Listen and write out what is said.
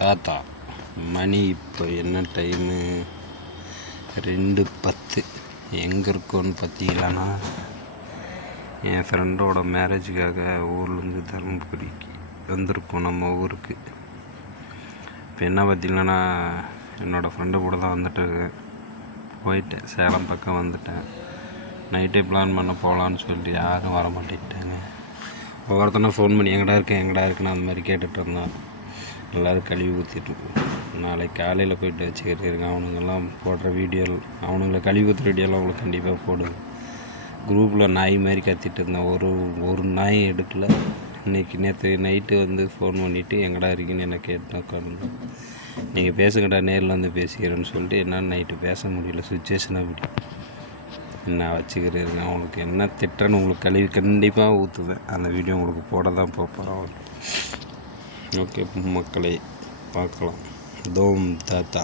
தாத்தா மணி இப்போ என்ன டைமு 2:10. எங்கே இருக்கோன்னு பார்த்தீங்களாண்ணா, என் ஃப்ரெண்டோட மேரேஜுக்காக ஊர்லேருந்து தருமபுரிக்கு வந்திருக்கோம் நம்ம ஊருக்கு. இப்போ என்ன பார்த்தீங்கன்னா, என்னோடய ஃப்ரெண்டு கூட தான் வந்துட்டுருக்கேன். போயிட்டேன், சேலம் பக்கம் வந்துட்டேன். நைட்டே பிளான் பண்ண போகலான்னு சொல்லி யாரும் வர மாட்டேங்கிட்டாங்க. ஒவ்வொருத்தனா ஃபோன் பண்ணி எங்கடா இருக்குன்னு அந்த மாதிரி கேட்டுட்டு இருந்தான். எல்லோரும் கழுவி ஊற்றிட்டு நாளைக்கு காலையில் போய்ட்டு வச்சுக்கிட்டு அவனுங்கெல்லாம் போடுற வீடியோ, அவனுங்களை கழுவி ஊற்றுற வீடியோலாம் அவங்களுக்கு கண்டிப்பாக போடுது. குரூப்பில் நாய் மாதிரி கத்திட்டு இருந்தேன். ஒரு நாய் எடுக்கலை. நேற்று நைட்டு வந்து ஃபோன் பண்ணிவிட்டு எங்கடா இருக்குன்னு என்ன கேட்டு உட்காந்து, நீங்கள் பேசுங்கடா நேரில் வந்து பேசிக்கிறேன்னு சொல்லிட்டு என்னால் நைட்டு பேச முடியல. சுச்சுவேஷன் அப்படி என்ன வச்சுக்கிறேங்க. அவங்களுக்கு என்ன திட்டன்னு உங்களுக்கு கழுவி கண்டிப்பாக ஊற்றுவேன். அந்த வீடியோ உங்களுக்கு போட தான் போகிறோம். ஓகே மக்களே, பார்க்கலாம். தாத்தா.